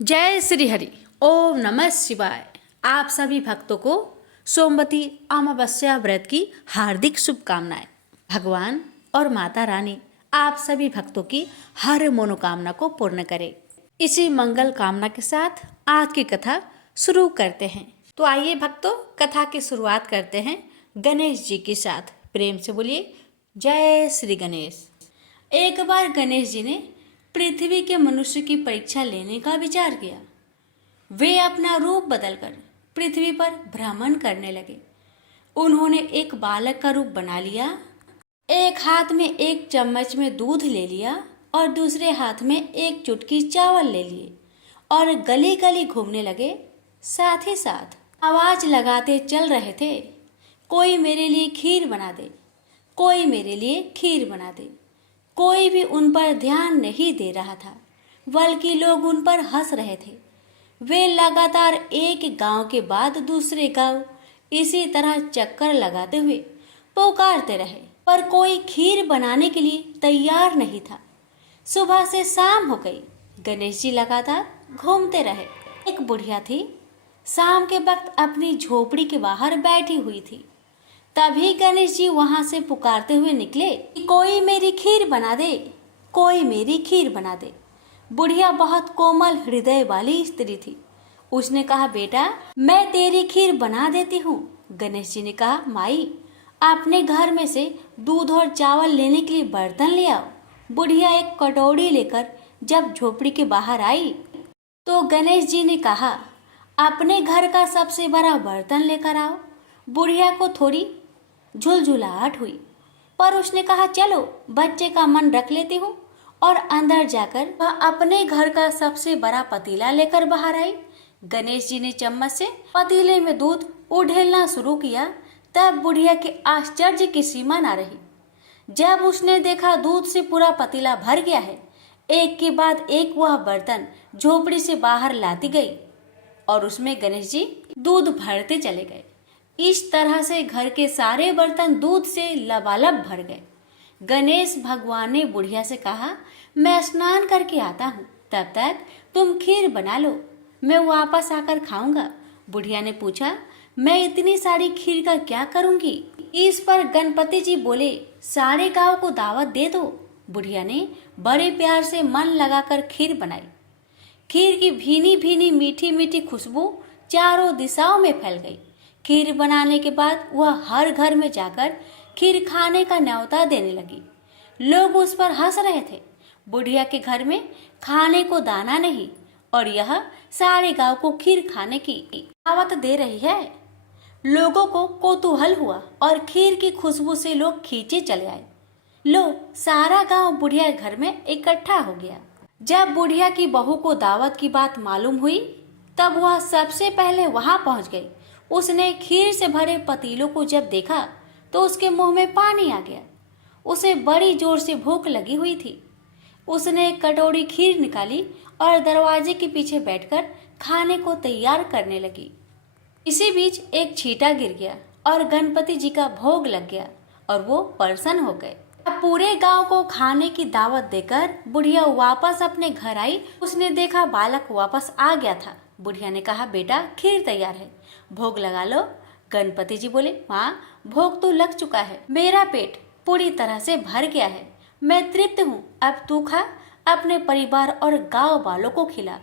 जय श्री हरि। ओम नमः शिवाय। आप सभी भक्तों को सोमवती अमावस्या व्रत की हार्दिक शुभकामनाएं। भगवान और माता रानी आप सभी भक्तों की हर मनोकामना को पूर्ण करें। इसी मंगल कामना के साथ आज की कथा शुरू करते हैं। तो आइए भक्तों, कथा की शुरुआत करते हैं गणेश जी के साथ। प्रेम से बोलिए जय श्री गणेश। एक बार गणेश जी ने पृथ्वी के मनुष्य की परीक्षा लेने का विचार किया। वे अपना रूप बदलकर पृथ्वी पर भ्रमण करने लगे। उन्होंने एक बालक का रूप बना लिया। एक हाथ में एक चम्मच में दूध ले लिया और दूसरे हाथ में एक चुटकी चावल ले लिए और गली गली घूमने लगे। साथ ही साथ आवाज लगाते चल रहे थे, कोई मेरे लिए खीर बना दे, कोई मेरे लिए खीर बना दे। कोई भी उन पर ध्यान नहीं दे रहा था, बल्कि लोग उन पर हंस रहे थे। वे लगातार एक गांव के बाद दूसरे गांव इसी तरह चक्कर लगाते हुए पुकारते रहे, पर कोई खीर बनाने के लिए तैयार नहीं था। सुबह से शाम हो गई, गणेश जी लगातार घूमते रहे। एक बुढ़िया थी, शाम के वक्त अपनी झोपड़ी के बाहर बैठी हुई थी। तभी गणेश जी वहां से पुकारते हुए निकले कि कोई मेरी खीर बना दे, कोई मेरी खीर बना दे। बुढ़िया बहुत कोमल हृदय वाली स्त्री थी। उसने कहा, बेटा मैं तेरी खीर बना देती हूँ। गणेश जी ने कहा, माई अपने घर में से दूध और चावल लेने के लिए बर्तन ले आओ। बुढ़िया एक कटोरी लेकर जब झोपड़ी के बाहर आई तो गणेश जी ने कहा, अपने घर का सबसे बड़ा बर्तन लेकर आओ। बुढ़िया को थोड़ी झुलझुलाहट हुई, पर उसने कहा, चलो बच्चे का मन रख लेती हूँ। और अंदर जाकर वह अपने घर का सबसे बड़ा पतीला लेकर बाहर आई। गणेश जी ने चम्मच से पतीले में दूध उड़ेलना शुरू किया। तब बुढ़िया के आश्चर्य की सीमा न रही। जब उसने देखा दूध से पूरा पतीला भर गया है, एक के बाद एक वह बर्तन झोपड़ी से बाहर लाती गई और उसमें गणेश जी दूध भरते चले गए। इस तरह से घर के सारे बर्तन दूध से लबालब भर गए। गणेश भगवान ने बुढ़िया से कहा, मैं स्नान करके आता हूँ, तब तक तुम खीर बना लो, मैं वापस आकर खाऊंगा। बुढ़िया ने पूछा, मैं इतनी सारी खीर का क्या करूंगी? इस पर गणपति जी बोले, सारे गांव को दावत दे दो। बुढ़िया ने बड़े प्यार से मन लगाकर खीर बनाई। खीर की भीनी भीनी मीठी मीठी खुशबू चारों दिशाओं में फैल गई। खीर बनाने के बाद वह हर घर में जाकर खीर खाने का न्योता देने लगी। लोग उस पर हंस रहे थे। बुढ़िया के घर में खाने को दाना नहीं और यह सारे गांव को खीर खाने की दावत दे रही है। लोगों को कौतूहल हुआ और खीर की खुशबू से लोग खींचे चले आए। लो, सारा गांव बुढ़िया घर में इकट्ठा हो गया। जब बुढ़िया की बहू को दावत की बात मालूम हुई, तब वह सबसे पहले वहां पहुंच गई। उसने खीर से भरे पतीलों को जब देखा तो उसके मुंह में पानी आ गया। उसे बड़ी जोर से भूख लगी हुई थी। उसने एक कटोरी खीर निकाली और दरवाजे के पीछे बैठकर खाने को तैयार करने लगी। इसी बीच एक छींटा गिर गया और गणपति जी का भोग लग गया और वो प्रसन्न हो गए। अब पूरे गांव को खाने की दावत देकर बुढ़िया वापस अपने घर आई। उसने देखा बालक वापस आ गया था। बुढ़िया ने कहा, बेटा खीर तैयार है, भोग लगा लो। गणपति जी बोले, माँ भोग तो लग चुका है, मेरा पेट पूरी तरह से भर गया है, मैं तृप्त हूँ, अब तू खा, अपने परिवार और गांव वालों को खिला।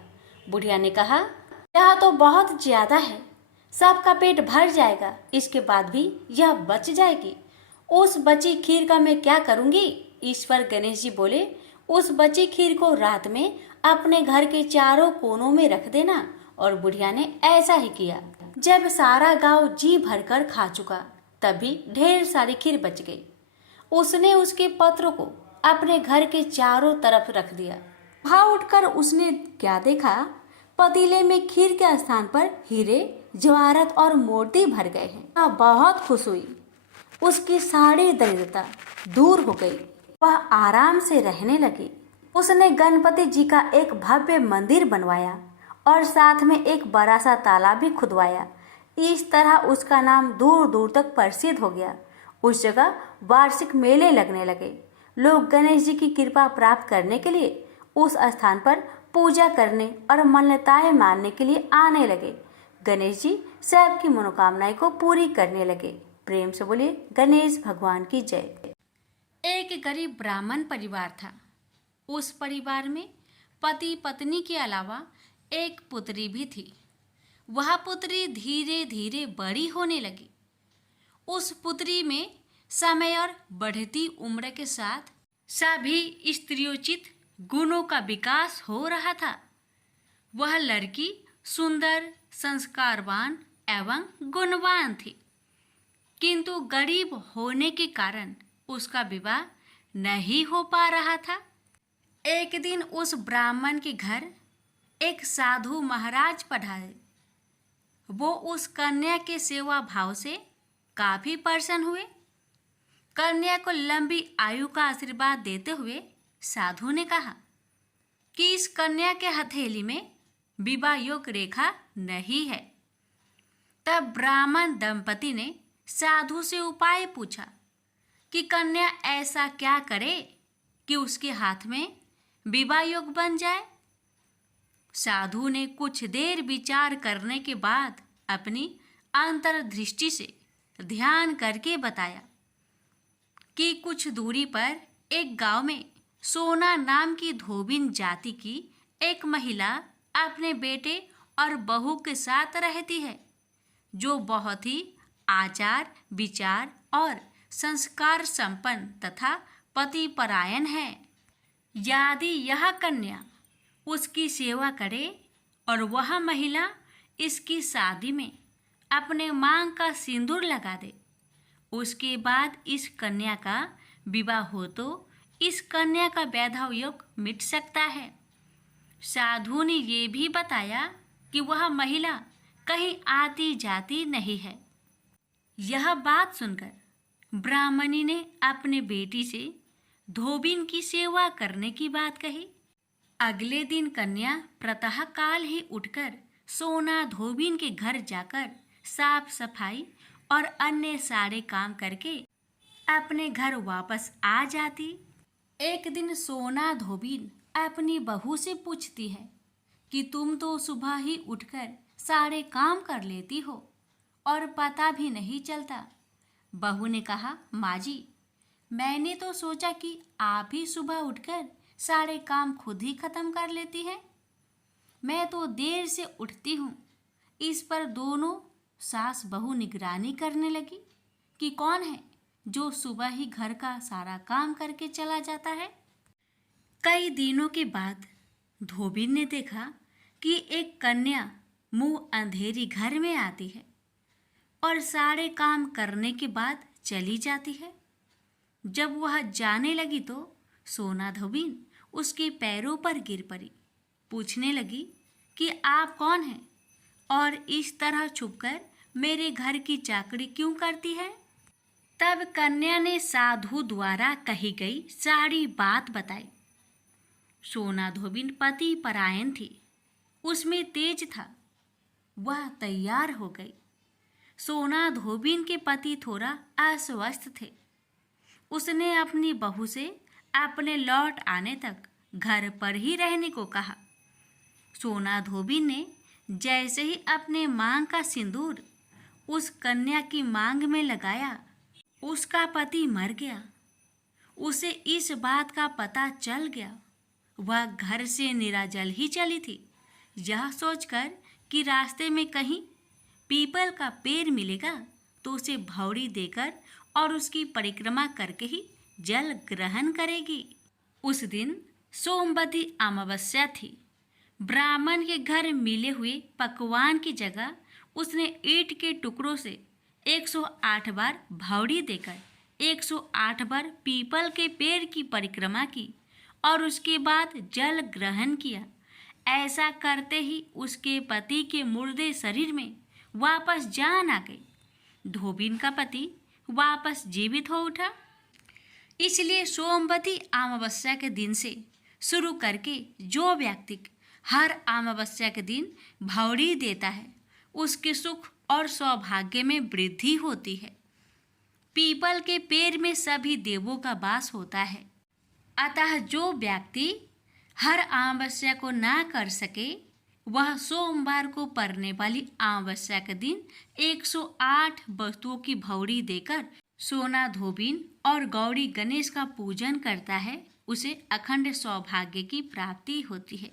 बुढ़िया ने कहा, यह तो बहुत ज्यादा है, सबका पेट भर जाएगा, इसके बाद भी यह बच जाएगी। उस बची खीर का मैं क्या करूंगी? इस पर गणेश जी बोले, उस बची खीर को रात में अपने घर के चारों कोनों में रख देना। और बुढ़िया ने ऐसा ही किया। जब सारा गांव जी भरकर खा चुका, तभी ढेर सारी खीर बच गई। उसने उसके पत्रों को अपने घर के चारों तरफ रख दिया। वहां उठकर उसने क्या देखा? पतीले में खीर के स्थान पर हीरे, जवाहरात और मोती भर गए हैं। बहुत खुश हुई। उसकी सारी दरिद्रता दूर हो गई। वह आराम से रहने लगी। उसने गणपति जी का एक भव्य मंदिर बनवाया और साथ में एक बड़ा सा तालाब भी खुदवाया। इस तरह उसका नाम दूर दूर तक प्रसिद्ध हो गया। उस जगह वार्षिक मेले लगने लगे। लोग गणेश जी की कृपा प्राप्त करने के लिए उस स्थान पर पूजा करने और मान्यताएं मानने के लिए आने लगे। गणेश जी सबकी मनोकामनाएं को पूरी करने लगे। प्रेम से बोलिए गणेश भगवान की जय। एक गरीब ब्राह्मण परिवार था। उस परिवार में पति पत्नी के अलावा एक पुत्री भी थी। वह पुत्री धीरे धीरे बड़ी होने लगी। उस पुत्री में समय और बढ़ती उम्र के साथ सभी स्त्रियोचित गुणों का विकास हो रहा था। वह लड़की सुंदर, संस्कारवान एवं गुणवान थी, किंतु गरीब होने के कारण उसका विवाह नहीं हो पा रहा था। एक दिन उस ब्राह्मण के घर एक साधु महाराज पधारे। वो उस कन्या के सेवा भाव से काफी प्रसन्न हुए। कन्या को लंबी आयु का आशीर्वाद देते हुए साधु ने कहा कि इस कन्या के हथेली में विवाह योग रेखा नहीं है। तब ब्राह्मण दंपति ने साधु से उपाय पूछा कि कन्या ऐसा क्या करे कि उसके हाथ में विवाह योग बन जाए। साधु ने कुछ देर विचार करने के बाद अपनी अंतर्दृष्टि से ध्यान करके बताया कि कुछ दूरी पर एक गांव में सोना नाम की धोबिन जाति की एक महिला अपने बेटे और बहू के साथ रहती है, जो बहुत ही आचार विचार और संस्कार संपन्न तथा पतिपरायण है। यदि यह कन्या उसकी सेवा करे और वह महिला इसकी शादी में अपने मांग का सिंदूर लगा दे, उसके बाद इस कन्या का विवाह हो तो इस कन्या का वैधव योग मिट सकता है। साधु ने ये भी बताया कि वह महिला कहीं आती जाती नहीं है। यह बात सुनकर ब्राह्मणी ने अपने बेटी से धोबिन की सेवा करने की बात कही। अगले दिन कन्या प्रातः काल ही उठकर सोना धोबिन के घर जाकर साफ सफाई और अन्य सारे काम करके अपने घर वापस आ जाती। एक दिन सोना धोबिन अपनी बहू से पूछती है कि तुम तो सुबह ही उठकर सारे काम कर लेती हो और पता भी नहीं चलता। बहू ने कहा, माँ जी, मैंने तो सोचा कि आप ही सुबह उठकर सारे काम खुद ही खत्म कर लेती हैं। मैं तो देर से उठती हूँ। इस पर दोनों सास बहू निगरानी करने लगी कि कौन है जो सुबह ही घर का सारा काम करके चला जाता है। कई दिनों के बाद धोबिन ने देखा कि एक कन्या मुंह अंधेरी घर में आती है और सारे काम करने के बाद चली जाती है। जब वह जाने लगी तो सोना धोबिन उसके पैरों पर गिर पड़ी। पूछने लगी कि आप कौन हैं और इस तरह छुपकर मेरे घर की चाकरी क्यों करती है। तब कन्या ने साधु द्वारा कही गई सारी बात बताई। सोना धोबिन पति परायण थी, उसमें तेज था। वह तैयार हो गई। सोना धोबिन के पति थोड़ा अस्वस्थ थे। उसने अपनी बहू से अपने लौट आने तक घर पर ही रहने को कहा। सोना धोबिन ने जैसे ही अपने मांग का सिंदूर उस कन्या की मांग में लगाया, उसका पति मर गया। उसे इस बात का पता चल गया। वह घर से निराजल ही चली थी, यह सोचकर कि रास्ते में कहीं पीपल का पेड़ मिलेगा तो उसे भौरी देकर और उसकी परिक्रमा करके ही जल ग्रहण करेगी। उस दिन सोमवती अमावस्या थी। ब्राह्मण के घर मिले हुए पकवान की जगह उसने ईंट के टुकड़ों से 108 बार भौरी देकर 108 बार पीपल के पेड़ की परिक्रमा की और उसके बाद जल ग्रहण किया। ऐसा करते ही उसके पति के मुर्दे शरीर में वापस जान आ गई। धोबिन का पति वापस जीवित हो उठा। इसलिए सोमवती अमावस्या के दिन से शुरू करके जो व्यक्ति हर अमावस्या के दिन भौरी देता है, उसके सुख और सौभाग्य में वृद्धि होती है। पीपल के पेड़ में सभी देवों का वास होता है। अतः जो व्यक्ति हर अमावस्या को ना कर सके, वह सोमवार को पड़ने वाली अमावस्या के दिन 108 वस्तुओं की भौरी देकर सोना धोबिन और गौरी गणेश का पूजन करता है, उसे अखंड सौभाग्य की प्राप्ति होती है।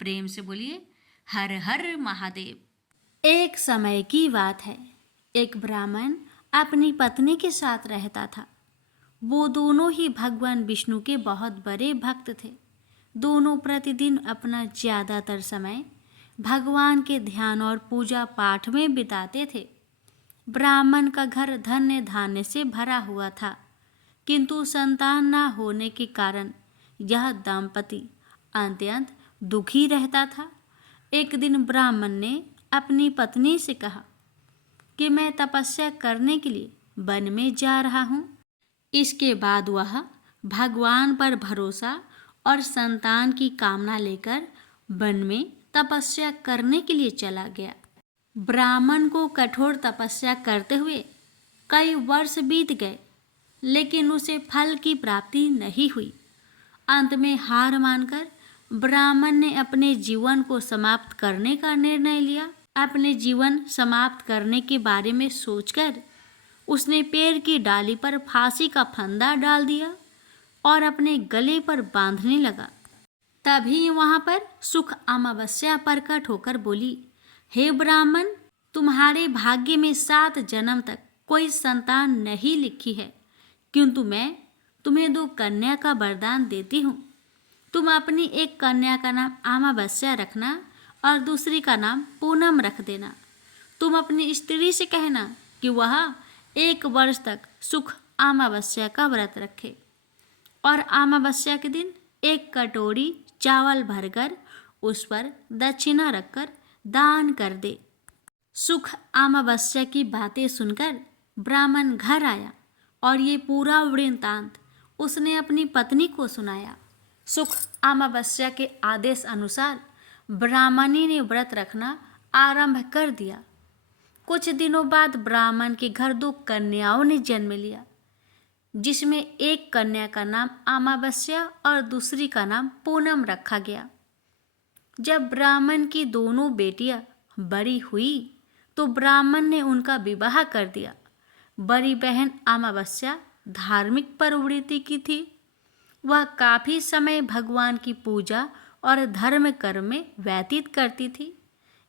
प्रेम से बोलिए हर हर महादेव। एक समय की बात है, एक ब्राह्मण अपनी पत्नी के साथ रहता था। वो दोनों ही भगवान विष्णु के बहुत बड़े भक्त थे। दोनों प्रतिदिन अपना ज़्यादातर समय भगवान के ध्यान और पूजा पाठ में बिताते थे। ब्राह्मण का घर धन्य धान्य से भरा हुआ था, किंतु संतान न होने के कारण यह दंपति अत्यंत दुखी रहता था। एक दिन ब्राह्मण ने अपनी पत्नी से कहा कि मैं तपस्या करने के लिए वन में जा रहा हूँ। इसके बाद वह भगवान पर भरोसा और संतान की कामना लेकर वन में तपस्या करने के लिए चला गया। ब्राह्मण को कठोर तपस्या करते हुए कई वर्ष बीत गए, लेकिन उसे फल की प्राप्ति नहीं हुई। अंत में हार मानकर ब्राह्मण ने अपने जीवन को समाप्त करने का निर्णय लिया। अपने जीवन समाप्त करने के बारे में सोचकर उसने पेड़ की डाली पर फांसी का फंदा डाल दिया और अपने गले पर बांधने लगा। तभी वहां पर सुख अमावस्या प्रकट होकर बोली, हे ब्राह्मण, तुम्हारे भाग्य में 7 जन्म तक कोई संतान नहीं लिखी है, किंतु मैं तुम्हें 2 कन्या का वरदान देती हूँ। तुम अपनी एक कन्या का नाम अमावस्या रखना और दूसरी का नाम पूनम रख देना। तुम अपनी स्त्री से कहना कि वह 1 वर्ष तक सुख अमावस्या का व्रत रखे और अमावस्या के दिन 1 कटोरी चावल भरकर उस पर दक्षिणा रखकर दान कर दे। सुख अमावस्या की बातें सुनकर ब्राह्मण घर आया और ये पूरा वृत्तांत उसने अपनी पत्नी को सुनाया। सुख अमावस्या के आदेश अनुसार ब्राह्मणी ने व्रत रखना आरंभ कर दिया। कुछ दिनों बाद ब्राह्मण के घर 2 कन्याओं ने जन्म लिया, जिसमें एक कन्या का नाम अमावस्या और दूसरी का नाम पूनम रखा गया। जब ब्राह्मण की दोनों बेटियां बड़ी हुई तो ब्राह्मण ने उनका विवाह कर दिया। बड़ी बहन अमावस्या धार्मिक प्रवृत्ति की थी। वह काफ़ी समय भगवान की पूजा और धर्म कर्म में व्यतीत करती थी।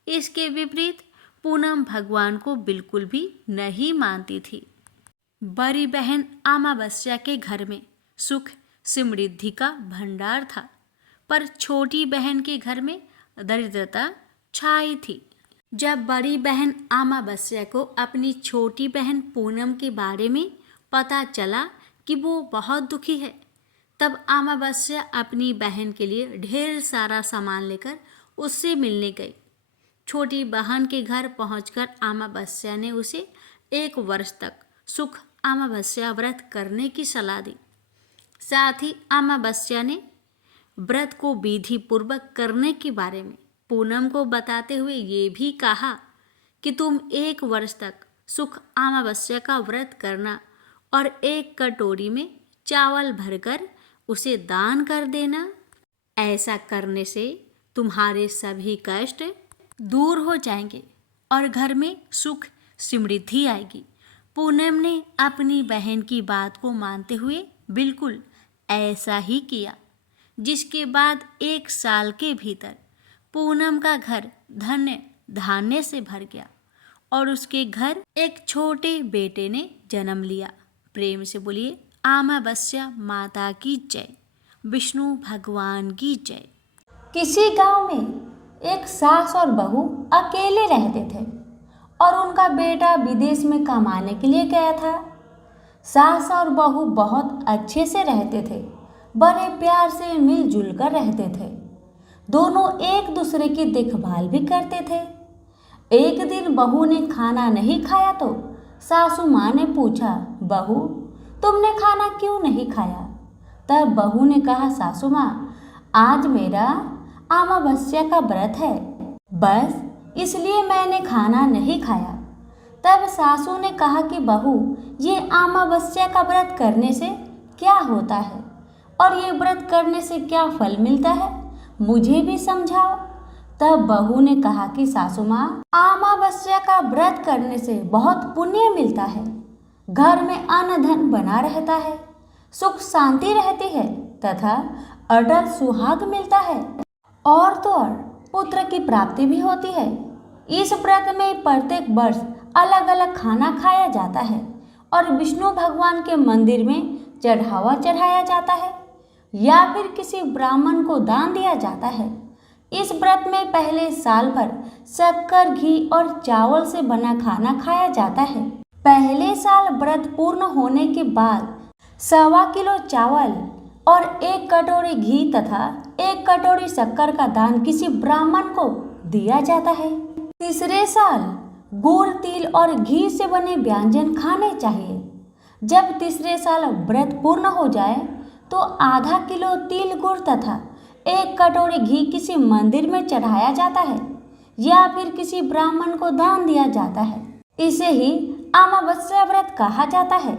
इसके विपरीत पूनम भगवान को बिल्कुल भी नहीं मानती थी। बड़ी बहन अमावस्या के घर में सुख समृद्धि का भंडार था, पर छोटी बहन के घर में दरिद्रता छाई थी। जब बड़ी बहन अमावस्या को अपनी छोटी बहन पूनम के बारे में पता चला कि वो बहुत दुखी है, तब अमावस्या अपनी बहन के लिए ढेर सारा सामान लेकर उससे मिलने गई। छोटी बहन के घर पहुंचकर अमावस्या ने उसे 1 वर्ष तक सुख अमावस्या व्रत करने की सलाह दी। साथ ही अमावस्या ने व्रत को विधि पूर्वक करने के बारे में पूनम को बताते हुए ये भी कहा कि तुम 1 वर्ष तक सुख अमावस्या का व्रत करना और 1 कटोरी में चावल भरकर उसे दान कर देना। ऐसा करने से तुम्हारे सभी कष्ट दूर हो जाएंगे और घर में सुख समृद्धि आएगी। पूनम ने अपनी बहन की बात को मानते हुए बिल्कुल ऐसा ही किया, जिसके बाद 1 साल के भीतर पूनम का घर धन्य धान्य से भर गया और उसके घर एक छोटे बेटे ने जन्म लिया। प्रेम से बोलिए अमावस्या माता की जय, विष्णु भगवान की जय। किसी गांव में एक सास और बहू अकेले रहते थे और उनका बेटा विदेश में कमाने के लिए गया था। सास और बहू बहुत अच्छे से रहते थे, बड़े प्यार से मिलजुल कर रहते थे। दोनों एक दूसरे की देखभाल भी करते थे। एक दिन बहू ने खाना नहीं खाया तो सासू माँ ने पूछा, बहू तुमने खाना क्यों नहीं खाया? तब बहू ने कहा, सासू माँ आज मेरा अमावस्या का व्रत है, बस इसलिए मैंने खाना नहीं खाया। तब सासू ने कहा कि बहू ये अमावस्या का व्रत करने से क्या होता है और ये व्रत करने से क्या फल मिलता है, मुझे भी समझाओ। तब बहू ने कहा कि सासू माँ, अमावस्या का व्रत करने से बहुत पुण्य मिलता है, घर में अन्न धन बना रहता है, सुख शांति रहती है तथा अटल सुहाग मिलता है, और तो और पुत्र की प्राप्ति भी होती है। इस व्रत में प्रत्येक वर्ष अलग अलग खाना खाया जाता है और विष्णु भगवान के मंदिर में चढ़ावा चढ़ाया जाता है या फिर किसी ब्राह्मण को दान दिया जाता है। इस व्रत में पहले साल भर शक्कर, घी और चावल से बना खाना खाया जाता है। पहले साल व्रत पूर्ण होने के बाद 1.25 किलो चावल और 1 कटोरी घी तथा 1 कटोरी शक्कर का दान किसी ब्राह्मण को दिया जाता है। तीसरे साल गुड़, तिल और घी से बने व्यंजन खाने चाहिए। जब तीसरे साल व्रत पूर्ण हो जाए तो आधा किलो तिल, गुड़ तथा 1 कटोरी घी किसी मंदिर में चढ़ाया जाता है या फिर किसी ब्राह्मण को दान दिया जाता है। इसे ही अमावस्या व्रत कहा जाता है।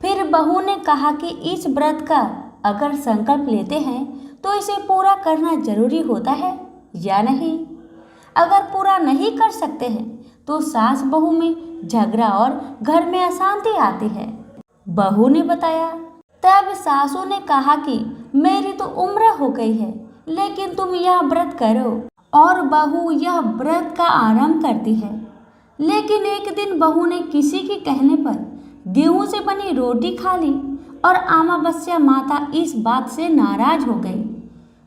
फिर बहू ने कहा कि इस व्रत का अगर संकल्प लेते हैं तो इसे पूरा करना जरूरी होता है या नहीं। अगर पूरा नहीं कर सकते हैं तो सास बहू में झगड़ा और घर में अशांति आती है। बहू ने बताया। तब सासू ने कहा कि मेरी तो उम्र हो गई है, लेकिन तुम यह व्रत करो। और बहू यह व्रत का आरंभ करती है। लेकिन एक दिन बहू ने किसी के कहने पर गेहूं से बनी रोटी खा ली और अमावस्या माता इस बात से नाराज हो गई।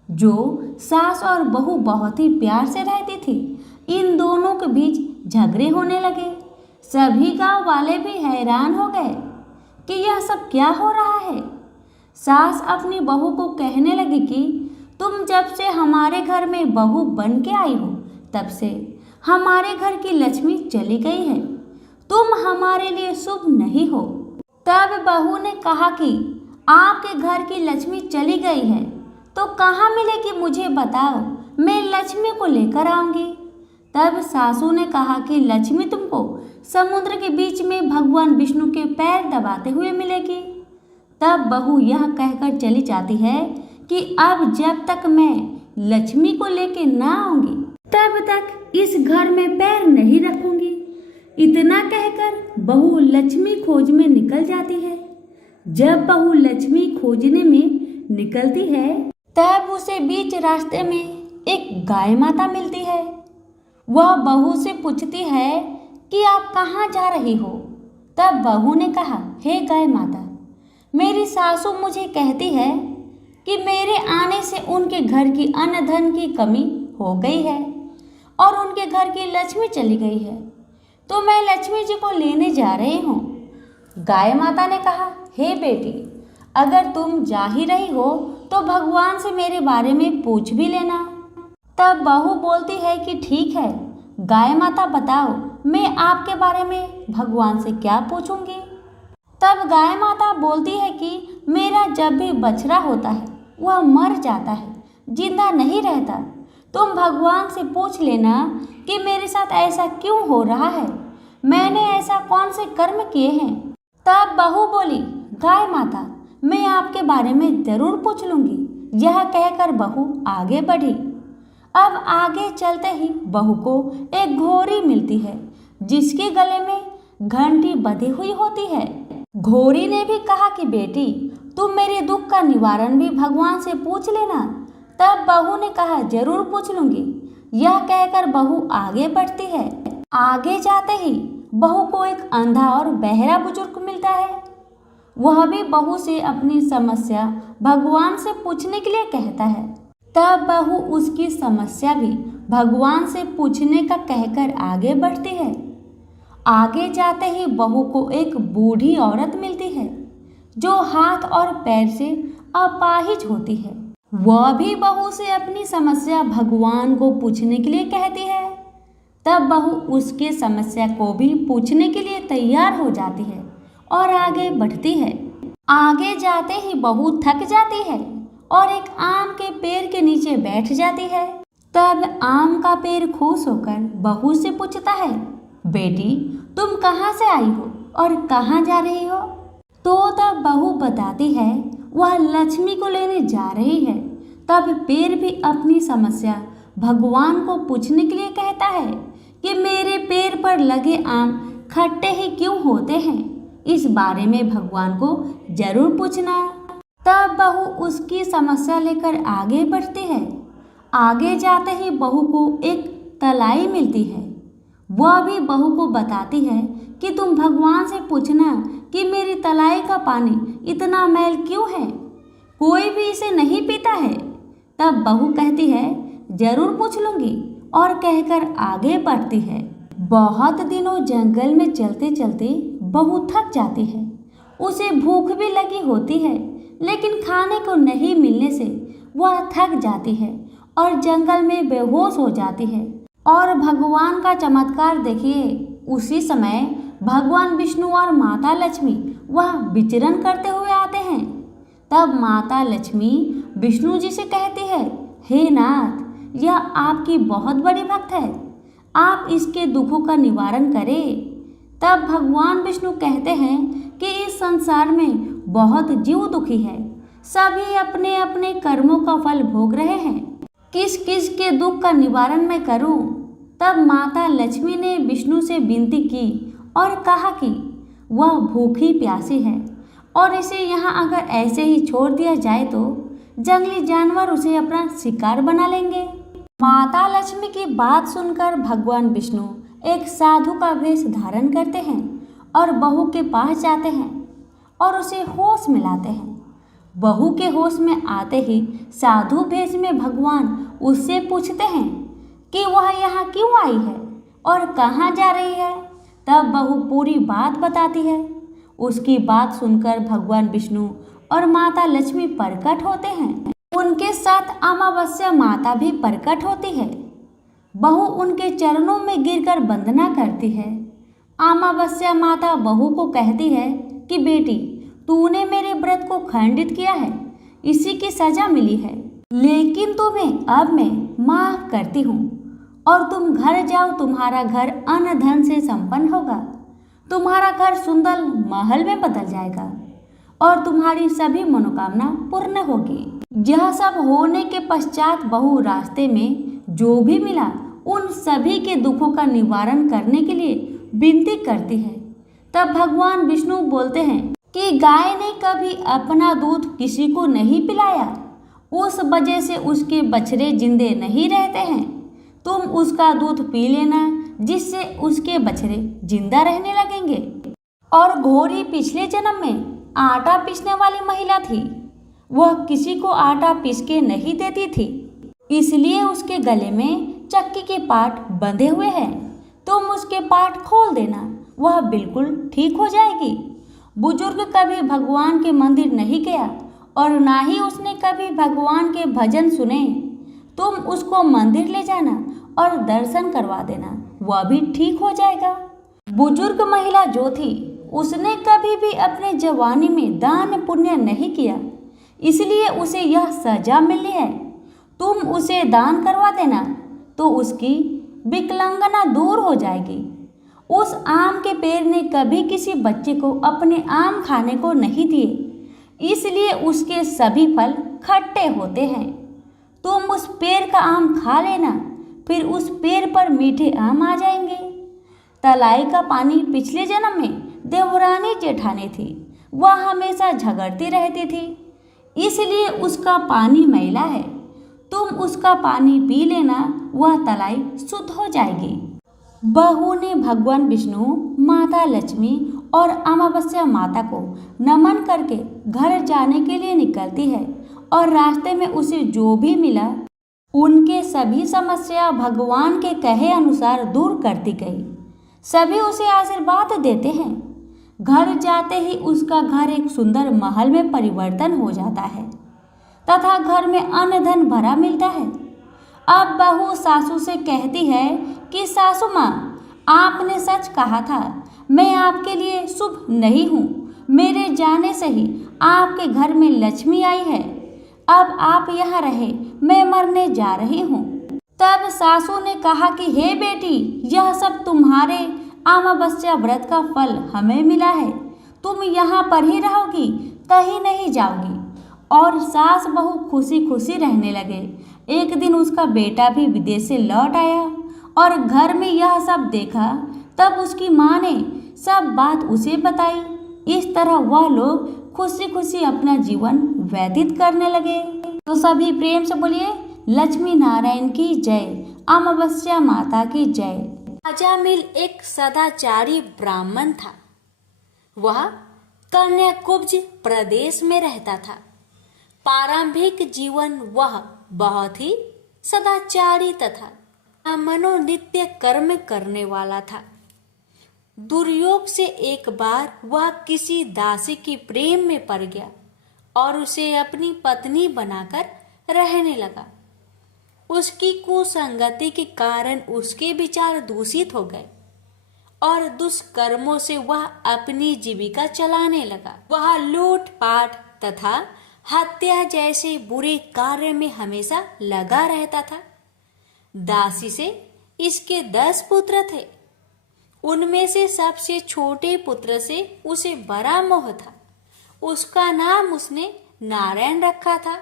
जो सास और बहू बहुत ही प्यार से रहती थी, इन दोनों के बीच झगड़े होने लगे। सभी गांव वाले भी हैरान हो गए कि यह सब क्या हो रहा है। सास अपनी बहू को कहने लगी कि तुम जब से हमारे घर में बहू बन के आई हो तब से हमारे घर की लक्ष्मी चली गई है, तुम हमारे लिए शुभ नहीं हो। तब बहू ने कहा कि आपके घर की लक्ष्मी चली गई है तो कहाँ मिलेगी, मुझे बताओ, मैं लक्ष्मी को लेकर आऊंगी। तब सासू ने कहा कि लक्ष्मी तुमको समुद्र के बीच में भगवान विष्णु के पैर दबाते हुए मिलेगी। तब बहू यह कहकर चली जाती है कि अब जब तक मैं लक्ष्मी को लेके ना आऊंगी तब तक इस घर में पैर नहीं रखूंगी। इतना कहकर बहू लक्ष्मी खोज में निकल जाती है। जब बहू लक्ष्मी खोजने में निकलती है तब उसे बीच रास्ते में एक गाय माता मिलती है। वह बहू से पूछती है कि आप कहाँ जा रही हो। तब बहू ने कहा, हे गाय माता, मेरी सासू मुझे कहती है कि मेरे आने से उनके घर की अन्न धन की कमी हो गई है और उनके घर की लक्ष्मी चली गई है, तो मैं लक्ष्मी जी को लेने जा रही हूँ। गाय माता ने कहा, हे बेटी, अगर तुम जा ही रही हो तो भगवान से मेरे बारे में पूछ भी लेना। तब बहू बोलती है कि ठीक है गाय माता, बताओ मैं आपके बारे में भगवान से क्या पूछूंगी। तब गाय माता बोलती है कि मेरा जब भी बछड़ा होता है वह मर जाता है, जिंदा नहीं रहता। तुम भगवान से पूछ लेना कि मेरे साथ ऐसा क्यों हो रहा है, मैंने ऐसा कौन से कर्म किए हैं। तब बहू बोली, गाय माता, मैं आपके बारे में जरूर पूछ लूंगी। यह कहकर बहू आगे बढ़ी। अब आगे चलते ही बहू को एक घोड़ी मिलती है जिसके गले में घंटी बंधी हुई होती है। घोड़ी ने भी कहा कि बेटी, तुम मेरे दुख का निवारण भी भगवान से पूछ लेना। तब बहू ने कहा, जरूर पूछ लूंगी। यह कहकर बहू आगे बढ़ती है। आगे जाते ही बहू को एक अंधा और बहरा बुजुर्ग मिलता है। वह भी बहू से अपनी समस्या भगवान से पूछने के लिए कहता है। तब बहू उसकी समस्या भी भगवान से पूछने का कहकर आगे बढ़ती है। आगे जाते ही बहू को एक बूढ़ी औरत मिलती है जो हाथ और पैर से अपाहिज होती है। वह भी बहू से अपनी समस्या भगवान को पूछने के लिए कहती है। तब बहू उसके समस्या को भी पूछने के लिए तैयार हो जाती है और आगे बढ़ती है। आगे जाते ही बहू थक जाती है और एक आम के पेड़ के नीचे बैठ जाती है। तब आम का पेड़ खुश होकर बहू से पूछता है, बेटी, तुम कहाँ से आई हो और कहाँ जा रही हो। तो तब बहू बताती है वह लक्ष्मी को लेने जा रही है। तब पेड़ भी अपनी समस्या भगवान को पूछने के लिए कहता है कि मेरे पेड़ पर लगे आम खट्टे ही क्यों होते हैं, इस बारे में भगवान को जरूर पूछना। तब बहू उसकी समस्या लेकर आगे बढ़ती है। आगे जाते ही बहू को एक तलाई मिलती है। वह भी बहू को बताती है कि तुम भगवान से पूछना कि मेरी तलाई का पानी इतना मैल क्यों है, कोई भी इसे नहीं पीता है। तब बहू कहती है जरूर पूछ लूंगी और कहकर आगे बढ़ती है। बहुत दिनों जंगल में चलते चलते बहू थक जाती है। उसे भूख भी लगी होती है, लेकिन खाने को नहीं मिलने से वह थक जाती है और जंगल में बेहोश हो जाती है। और भगवान का चमत्कार देखिए, उसी समय भगवान विष्णु और माता लक्ष्मी वह विचरण करते हुए आते हैं। तब माता लक्ष्मी विष्णु जी से कहती है, हे नाथ, यह आपकी बहुत बड़ी भक्त है, आप इसके दुखों का निवारण करें। तब भगवान विष्णु कहते हैं कि इस संसार में बहुत जीव दुखी है, सभी अपने अपने कर्मों का फल भोग रहे हैं, किस किस के दुख का निवारण मैं करूं। तब माता लक्ष्मी ने विष्णु से विनती की और कहा कि वह भूखी प्यासी है और इसे यहाँ अगर ऐसे ही छोड़ दिया जाए तो जंगली जानवर उसे अपना शिकार बना लेंगे। माता लक्ष्मी की बात सुनकर भगवान विष्णु एक साधु का वेश धारण करते हैं और बहू के पास जाते हैं और उसे होश में लाते हैं। बहू के होश में आते ही साधु भेष में भगवान उससे पूछते हैं कि वह यहाँ क्यों आई है और कहाँ जा रही है। तब बहू पूरी बात बताती है। उसकी बात सुनकर भगवान विष्णु और माता लक्ष्मी प्रकट होते हैं। उनके साथ अमावस्या माता भी प्रकट होती है। बहू उनके चरणों में गिरकर वंदना करती है। अमावस्या माता बहू को कहती है कि बेटी, तूने मेरे व्रत को खंडित किया है, इसी की सजा मिली है, लेकिन तुम्हें अब मैं माफ करती हूँ और तुम घर जाओ। तुम्हारा घर अन्न धन से संपन्न होगा, तुम्हारा घर सुंदर महल में बदल जाएगा और तुम्हारी सभी मनोकामना पूर्ण होगी। यह सब होने के पश्चात बहू रास्ते में जो भी मिला उन सभी के दुखों का निवारण करने के लिए विनती करती है। तब भगवान विष्णु बोलते हैं कि गाय ने कभी अपना दूध किसी को नहीं पिलाया, उस वजह से उसके बछड़े जिंदे नहीं रहते हैं। तुम उसका दूध पी लेना, जिससे उसके बछड़े जिंदा रहने लगेंगे। और घोड़ी पिछले जन्म में आटा पीसने वाली महिला थी। वह किसी को आटा पीस के नहीं देती थी, इसलिए उसके गले में चक्की के पाट बंधे हुए हैं। तुम उसके पाट खोल देना, वह बिल्कुल ठीक हो जाएगी। बुजुर्ग कभी भगवान के मंदिर नहीं गया और ना ही उसने कभी भगवान के भजन सुने। तुम उसको मंदिर ले जाना और दर्शन करवा देना, वह भी ठीक हो जाएगा। बुजुर्ग महिला जो थी, उसने कभी भी अपने जवानी में दान पुण्य नहीं किया, इसलिए उसे यह सजा मिली है। तुम उसे दान करवा देना तो उसकी विकलांगना दूर हो जाएगी। उस आम के पेड़ ने कभी किसी बच्चे को अपने आम खाने को नहीं दिए, इसलिए उसके सभी फल खट्टे होते हैं। तुम उस पेड़ का आम खा लेना, फिर उस पेड़ पर मीठे आम आ जाएंगे। तलाई का पानी पिछले जन्म में देवरानी जेठानी थी, वह हमेशा झगड़ती रहती थी, इसलिए उसका पानी मैला है। तुम उसका पानी पी लेना, वह तलाई शुद्ध हो जाएगी। बहू ने भगवान विष्णु, माता लक्ष्मी और अमावस्या माता को नमन करके घर जाने के लिए निकलती है और रास्ते में उसे जो भी मिला उनके सभी समस्या भगवान के कहे अनुसार दूर करती गई। सभी उसे आशीर्वाद देते हैं। घर जाते ही उसका घर एक सुंदर महल में परिवर्तन हो जाता है तथा घर में अन्न धन भरा मिलता है। अब बहू सासू से कहती है कि सासू माँ, आपने सच कहा था, मैं आपके लिए शुभ नहीं हूँ। मेरे जाने से ही आपके घर में लक्ष्मी आई है। अब आप यहाँ रहे, मैं मरने जा रही हूँ। तब सासू ने कहा कि हे बेटी, यह सब तुम्हारे अमावस्या व्रत का फल हमें मिला है। तुम यहाँ पर ही रहोगी, कहीं नहीं जाओगी और सास बहू खुशी खुशी रहने लगे। एक दिन उसका बेटा भी विदेश से लौट आया और घर में यह सब देखा। तब उसकी माँ ने सब बात उसे बताई। इस तरह वह लोग खुशी खुशी अपना जीवन व्यतीत करने लगे। तो सभी प्रेम से बोलिए लक्ष्मी नारायण की जय, अमावस्या माता की जय। अजामिल एक सदाचारी ब्राह्मण था। वह कन्याकुब्ज प्रदेश में रहता था। प्रारंभिक जीवन वह बहुत ही सदाचारी तथा मनोनित्य कर्म करने वाला था। दुर्योग से एक बार वह किसी दासी के प्रेम में पड़ गया और उसे अपनी पत्नी बनाकर रहने लगा। उसकी कुसंगति के कारण उसके विचार दूषित हो गए और दुष्कर्मों से वह अपनी जीविका चलाने लगा। वह लूटपाट तथा हत्या जैसे बुरे कार्य में हमेशा लगा रहता था। दासी से इसके 10 पुत्र थे। उनमें से सबसे छोटे पुत्र से उसे बड़ा मोह था। उसका नाम उसने नारायण रखा था।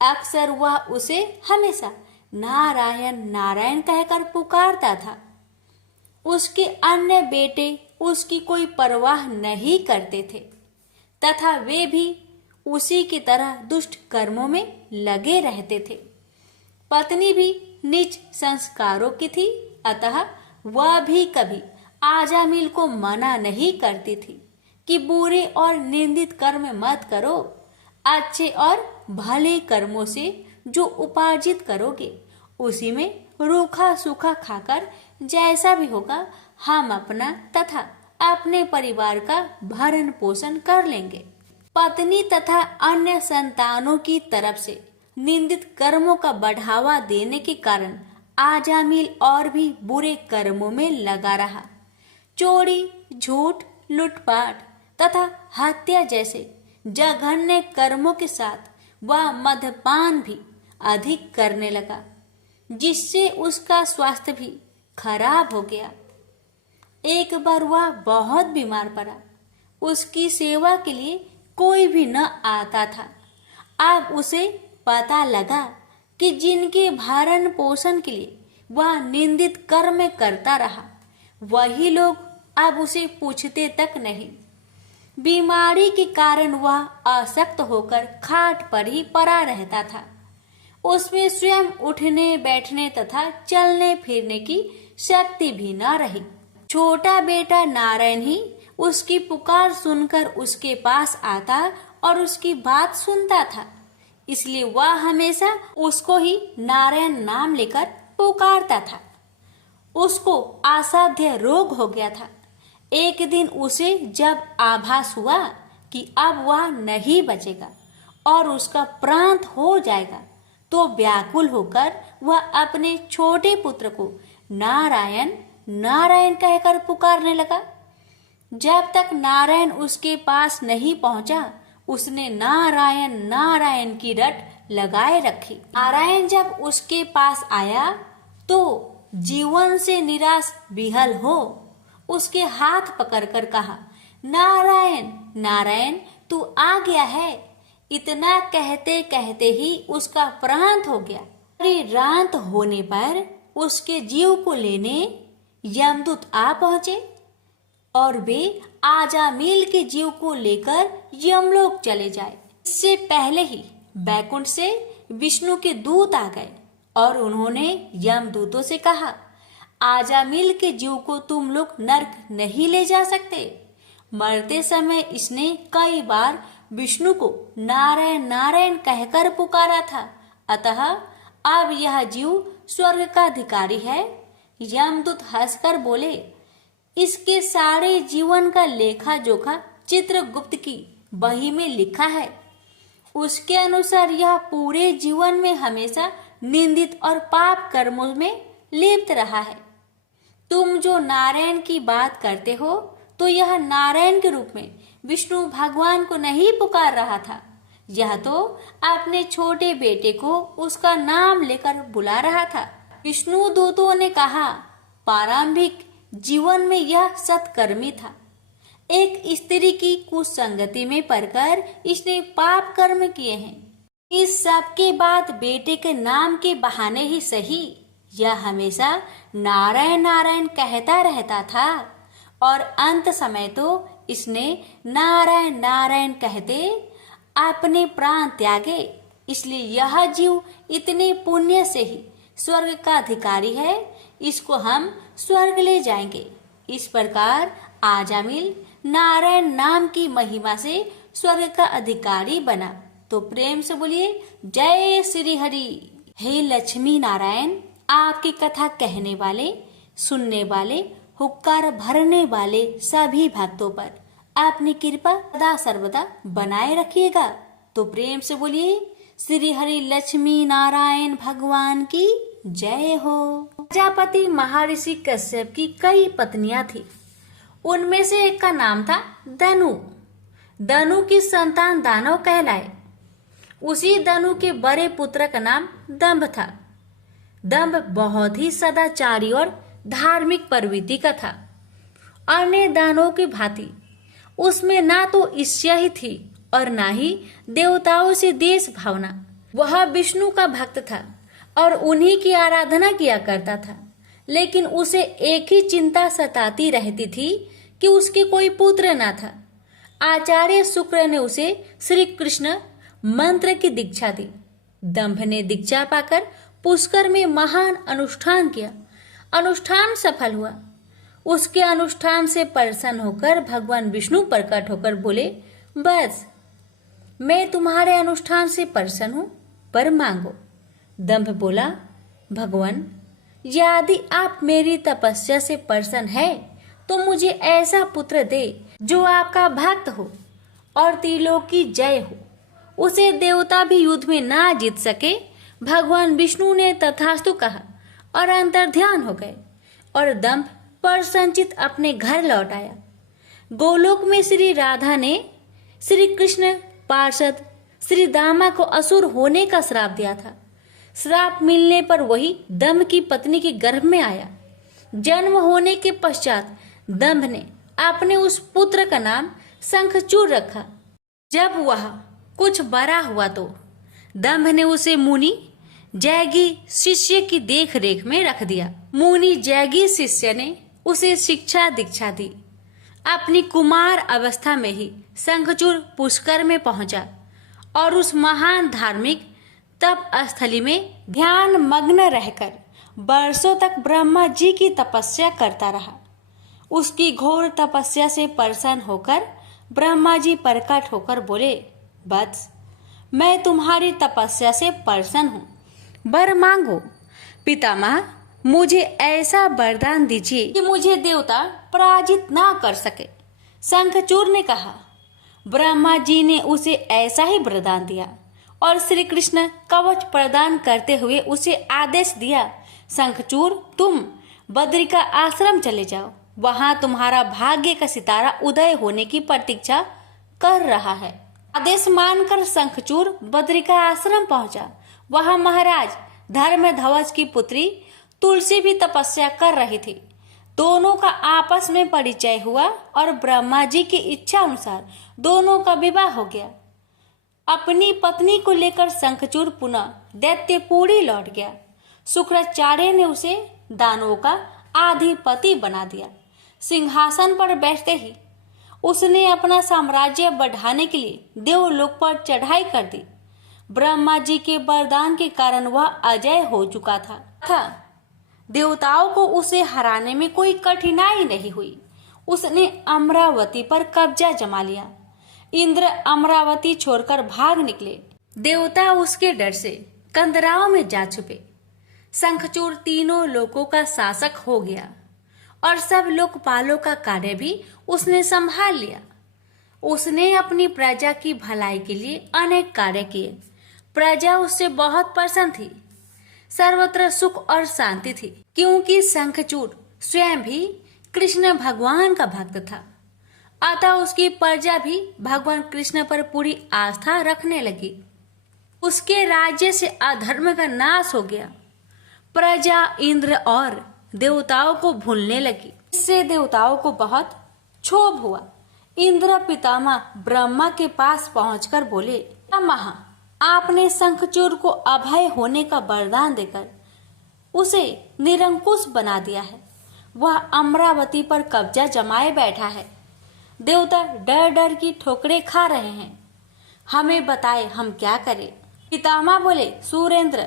अक्सर वह उसे हमेशा नारायण नारायण कहकर पुकारता था। उसके अन्य बेटे उसकी कोई परवाह नहीं करते थे तथा वे भी उसी की तरह दुष्ट कर्मों में लगे रहते थे। पत्नी भी नीच संस्कारों की थी, अतः वह भी कभी आजामिल को मना नहीं करती थी कि बुरे और निंदित कर्म मत करो। अच्छे और भले कर्मों से जो उपार्जित करोगे उसी में रूखा सूखा खाकर जैसा भी होगा हम अपना तथा अपने परिवार का भरण पोषण कर लेंगे। पत्नी तथा अन्य संतानों की तरफ से निंदित कर्मों का बढ़ावा देने के कारण आजामिल और भी बुरे कर्मों में लगा रहा। चोरी, झूठ, लूटपाट तथा हत्या जैसे जघन्य कर्मों के साथ वह मद्यपान भी अधिक करने लगा, जिससे उसका स्वास्थ्य भी खराब हो गया। एक बार वह बहुत बीमार पड़ा। उसकी सेवा के लिए कोई भी न आता था। अब उसे पता लगा कि जिनके भरण पोषण के लिए वह निंदित कर्म करता रहा, वही लोग अब उसे पूछते तक नहीं। बीमारी के कारण वह अशक्त होकर खाट पर ही पड़ा रहता था। उसमें स्वयं उठने बैठने तथा चलने फिरने की शक्ति भी न रही। छोटा बेटा नारायण ही उसकी पुकार सुनकर उसके पास आता और उसकी बात सुनता था, इसलिए वह हमेशा उसको ही नारायण नाम लेकर पुकारता था। उसको असाध्य रोग हो गया था। एक दिन उसे जब आभास हुआ कि अब वह नहीं बचेगा और उसका प्रांत हो जाएगा, तो व्याकुल होकर वह अपने छोटे पुत्र को नारायण नारायण कहकर पुकारने लगा। जब तक नारायण उसके पास नहीं पहुंचा, उसने नारायण नारायण की रट लगाए रखी। नारायण जब उसके पास आया तो जीवन से निराश विहल हो उसके हाथ पकड़कर कहा, नारायण नारायण तू आ गया है। इतना कहते कहते ही उसका प्रांत हो गया। रात होने पर उसके जीव को लेने यमदूत आ पहुंचे और वे आजामिल के जीव को लेकर यमलोक चले जाए। इससे पहले ही बैकुंठ से विष्णु के दूत आ गए और उन्होंने यमदूतों से कहा, आजामिल के जीव को तुम लोग नरक नहीं ले जा सकते। मरते समय इसने कई बार विष्णु को नारायण नारायण कहकर पुकारा था, अतः अब यह जीव स्वर्ग का अधिकारी है। यमदूत हंसकर बोले, इसके सारे जीवन का लेखा जोखा चित्रगुप्त की बही में लिखा है। उसके अनुसार यह पूरे जीवन में हमेशा निंदित और पाप कर्मों में लिप्त रहा है। तुम जो नारायण की बात करते हो, तो यह नारायण के रूप में विष्णु भगवान को नहीं पुकार रहा था, यह तो अपने छोटे बेटे को उसका नाम लेकर बुला रहा था। विष्णु दूतों ने कहा, प्रारंभिक जीवन में यह सत्कर्मी था, एक स्त्री की कुसंगति में पड़कर इसने पाप कर्म किए हैं। इस सब के बाद बेटे के नाम के बहाने ही सही यह हमेशा नारायण नारायण कहता रहता था और अंत समय तो इसने नारायण नारायण कहते अपने प्राण त्यागे। इसलिए यह जीव इतने पुण्य से ही स्वर्ग का अधिकारी है, इसको हम स्वर्ग ले जाएंगे। इस प्रकार आजामिल नारायण नाम की महिमा से स्वर्ग का अधिकारी बना। तो प्रेम से बोलिए जय श्री हरि। हे लक्ष्मी नारायण, आपकी कथा कहने वाले, सुनने वाले, हुक्कार भरने वाले सभी भक्तों पर आपने कृपा सदा सर्वदा बनाए रखिएगा। तो प्रेम से बोलिए श्री हरि लक्ष्मी नारायण भगवान की जय हो। प्रजापति महर्षि कश्यप की कई पत्नियां थी। उनमें से एक का नाम था दनु। दनु की संतान दानव कहलाए। उसी दनु के बड़े पुत्र का नाम दंभ था। दंभ बहुत ही सदाचारी और धार्मिक प्रवृत्ति का था। अन्य दानवों की भांति उसमें ना तो ईर्ष्या ही थी और ना ही देवताओं से देश भावना। वह विष्णु का भक्त था और उन्हीं की आराधना किया करता था। लेकिन उसे एक ही चिंता सताती रहती थी कि उसके कोई पुत्र न था। आचार्य शुक्र ने उसे श्री कृष्ण मंत्र की दीक्षा दी। दंभ ने दीक्षा पाकर पुष्कर में महान अनुष्ठान किया। अनुष्ठान सफल हुआ। उसके अनुष्ठान से प्रसन्न होकर भगवान विष्णु प्रकट होकर बोले, बस मैं तुम्हारे अनुष्ठान से प्रसन्न हूं, पर मांगो। दंभ बोला, भगवान यदि आप मेरी तपस्या से प्रसन्न है तो मुझे ऐसा पुत्र दे जो आपका भक्त हो और त्रिलोक की जय हो। उसे देवता भी युद्ध में ना जीत सके। भगवान विष्णु ने तथास्तु कहा और अंतर्ध्यान हो गए और दंभ प्रसन्नचित अपने घर लौट आया। गोलोक में श्री राधा ने श्री कृष्ण पार्षद श्री दामा को असुर होने का श्राप दिया था। श्राप मिलने पर वही दंभ की पत्नी के गर्भ में आया। जन्म होने के पश्चात दंभ ने अपने उस पुत्र का नाम शंखचूड़ रखा। जब वह कुछ बड़ा हुआ तो दंभ ने उसे मुनि जैगी शिष्य की देख रेख में रख दिया। मुनि जैगी शिष्य ने उसे शिक्षा दीक्षा दी। अपनी कुमार अवस्था में ही शंखचूड़ पुष्कर में पहुंचा और उस महान धार्मिक तप स्थली में ध्यान मग्न रहकर वर्षों तक ब्रह्मा जी की तपस्या करता रहा। उसकी घोर तपस्या से प्रसन्न होकर ब्रह्मा जी प्रकट होकर बोले, वत्स मैं तुम्हारी तपस्या से प्रसन्न हूँ, वर मांगो। पितामह मुझे ऐसा वरदान दीजिए कि मुझे देवता पराजित ना कर सके। शंखचूड़ ने कहा। ब्रह्मा जी ने उसे ऐसा ही वरदान दिया और श्री कृष्ण कवच प्रदान करते हुए उसे आदेश दिया, शंखचूड़ तुम बद्री का आश्रम चले जाओ, वहां तुम्हारा भाग्य का सितारा उदय होने की प्रतीक्षा कर रहा है। आदेश मानकर शंखचूड़ बद्री का आश्रम पहुंचा। वहां महाराज धर्मध्वज की पुत्री तुलसी भी तपस्या कर रही थी। दोनों का आपस में परिचय हुआ और ब्रह्मा जी की इच्छा अनुसार दोनों का विवाह हो गया। अपनी पत्नी को लेकर शंखचूड़ पुनः दैत्यपुरी लौट गया। शुक्राचार्य ने उसे दानवों का आधिपति बना दिया। सिंहासन पर बैठते ही उसने अपना साम्राज्य बढ़ाने के लिए देवलोक पर चढ़ाई कर दी। ब्रह्मा जी के वरदान के कारण वह अजय हो चुका था। देवताओं को उसे हराने में कोई कठिनाई नहीं हुई। उसने अमरावती पर कब्जा जमा लिया। इंद्र अमरावती छोड़कर भाग निकले। देवता उसके डर से कंदराओं में जा छुपे। शंखचूड़ तीनों लोकों का शासक हो गया और सब लोकपालों का कार्य भी उसने संभाल लिया। उसने अपनी प्रजा की भलाई के लिए अनेक कार्य किए। प्रजा उससे बहुत प्रसन्न थी। सर्वत्र सुख और शांति थी, क्योंकि शंखचूड़ स्वयं भी कृष्ण भगवान का भक्त था। अतः उसकी प्रजा भी भगवान कृष्ण पर पूरी आस्था रखने लगी। उसके राज्य से अधर्म का नाश हो गया। प्रजा इंद्र और देवताओं को भूलने लगी। इससे देवताओं को बहुत क्षोभ हुआ। इंद्र पितामह ब्रह्मा के पास पहुंचकर बोले, पितामह, आपने शंखचूड़ को अभय होने का वरदान देकर उसे निरंकुश बना दिया है। वह अमरावती पर कब्जा जमाए बैठा है। देवता डर डर की ठोकरें खा रहे हैं। हमें बताए हम क्या करें। पितामह बोले, सुरेंद्र,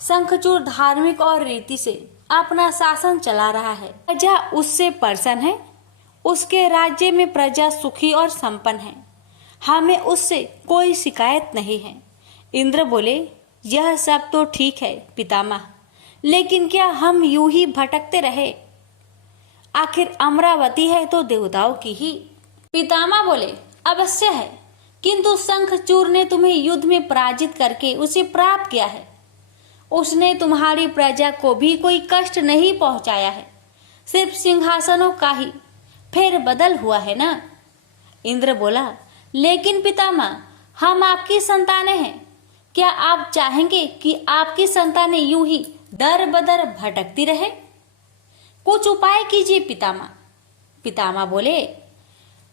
शंखचूड़ धार्मिक और रीति से अपना शासन चला रहा है। प्रजा उससे प्रसन्न है। उसके राज्य में प्रजा सुखी और संपन्न है। हमें उससे कोई शिकायत नहीं है। इंद्र बोले, यह सब तो ठीक है पितामह, लेकिन क्या हम यूं ही भटकते रहे? आखिर अमरावती है तो देवताओं की ही। पितामह बोले, अवश्य है, किंतु शंखचूड़ ने तुम्हें युद्ध में पराजित करके उसे प्राप्त किया है। उसने तुम्हारी प्रजा को भी कोई कष्ट नहीं पहुंचाया है। सिर्फ सिंहासनों का ही फेर बदल हुआ है ना। इंद्र बोला, लेकिन पितामह, हम आपकी संतानें हैं। क्या आप चाहेंगे कि आपकी संतानें यूं ही दर बदर भटकती रहे? कुछ उपाय कीजिए पितामह। पितामह बोले,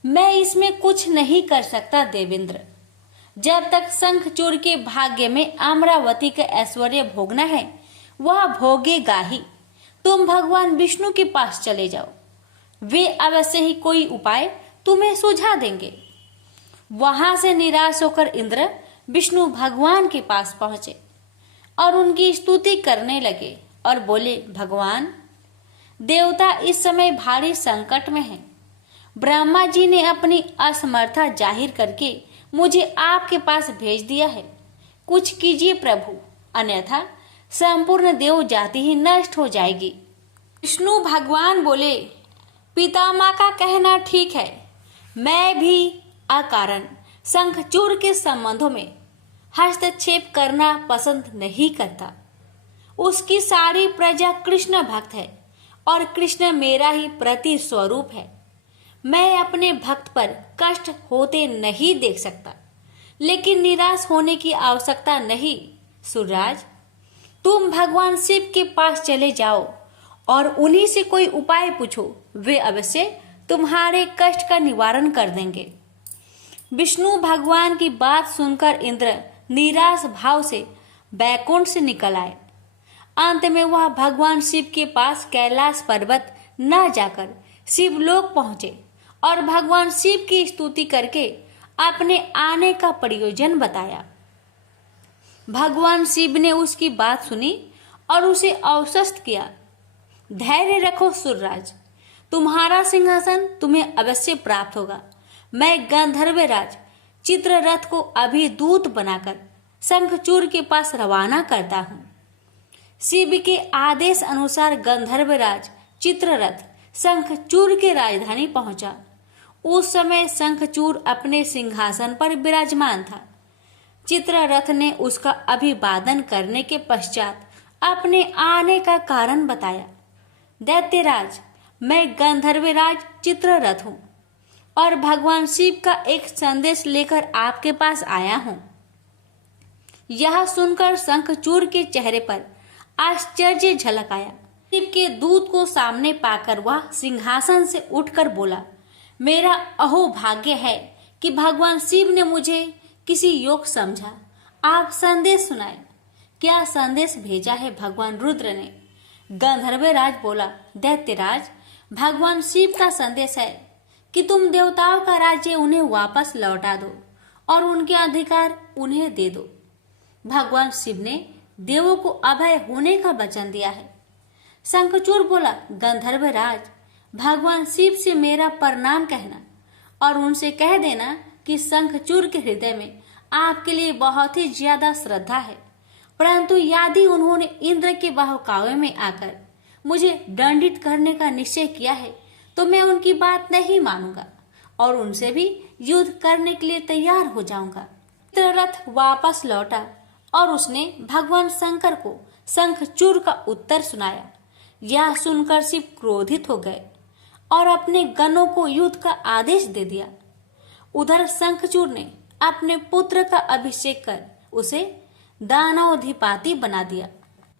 मैं इसमें कुछ नहीं कर सकता देवेंद्र। जब तक शंखचूड़ के भाग्य में अमरावती का ऐश्वर्य भोगना है, वह भोगेगा ही। तुम भगवान विष्णु के पास चले जाओ, वे अवश्य ही कोई उपाय तुम्हें सुझा देंगे। वहां से निराश होकर इंद्र विष्णु भगवान के पास पहुंचे और उनकी स्तुति करने लगे और बोले, भगवान, देवता इस समय भारी संकट में हैं। ब्रह्मा जी ने अपनी असमर्थता जाहिर करके मुझे आपके पास भेज दिया है। कुछ कीजिए प्रभु, अन्यथा संपूर्ण देव जाति ही नष्ट हो जाएगी। विष्णु भगवान बोले, पितामह का कहना ठीक है। मैं भी अकारण शंखचूड़ के संबंधों में हस्तक्षेप करना पसंद नहीं करता। उसकी सारी प्रजा कृष्ण भक्त है और कृष्ण मेरा ही प्रति स्वरूप है। मैं अपने भक्त पर कष्ट होते नहीं देख सकता, लेकिन निराश होने की आवश्यकता नहीं। सूर्यराज, तुम भगवान शिव के पास चले जाओ और उन्हीं से कोई उपाय पूछो। वे अवश्य तुम्हारे कष्ट का निवारण कर देंगे। विष्णु भगवान की बात सुनकर इंद्र निराश भाव से बैकुंठ से निकल आए। अंत में वह भगवान शिव के पास कैलाश पर्वत न जाकर शिवलोक पहुंचे और भगवान शिव की स्तुति करके अपने आने का प्रयोजन बताया। भगवान शिव ने उसकी बात सुनी और उसे आश्वस्त किया। धैर्य रखो सूर्यराज, तुम्हारा सिंहासन तुम्हें अवश्य प्राप्त होगा। मैं गंधर्वराज चित्ररथ को अभी दूत बनाकर शंखचूड़ के पास रवाना करता हूँ। शिव के आदेश अनुसार गंधर्वराज चित्ररथ शंखचूड़ के राजधानी पहुंचा। उस समय शंखचूड़ अपने सिंहासन पर विराजमान था। चित्ररथ ने उसका अभिवादन करने के पश्चात अपने आने का कारण बताया। दैत्यराज, मैं गंधर्वराज चित्ररथ हूँ और भगवान शिव का एक संदेश लेकर आपके पास आया हूँ। यह सुनकर शंखचूड़ के चेहरे पर आश्चर्य झलक आया। शिव के दूत को सामने पाकर वह सिंहासन से उठकर बोला, मेरा अहोभाग्य है कि भगवान शिव ने मुझे किसी योग समझा। आप संदेश सुनाए। क्या संदेश भेजा है भगवान रुद्र ने? गंधर्वराज बोला, दैत्यराज, भगवान शिव का संदेश है कि तुम देवताओं का राज्य उन्हें वापस लौटा दो और उनके अधिकार उन्हें दे दो। भगवान शिव ने देवों को अभय होने का वचन दिया है। शंखचूड़ बोला, गंधर्वराज, भगवान शिव से मेरा प्रणाम कहना और उनसे कह देना कि शंखचूड़ के हृदय में आपके लिए बहुत ही ज्यादा श्रद्धा है, परंतु यदि उन्होंने इंद्र के बहकावे में आकर मुझे दंडित करने का निश्चय किया है तो मैं उनकी बात नहीं मानूंगा और उनसे भी युद्ध करने के लिए तैयार हो जाऊंगा। चित्ररथ वापस लौटा और उसने भगवान शंकर को शंखचूड़ का उत्तर सुनाया। यह सुनकर शिव क्रोधित हो गए और अपने गणों को युद्ध का आदेश दे दिया। उधर शंखचूड़ ने अपने पुत्र का अभिषेक कर उसे दानवाधिपति बना दिया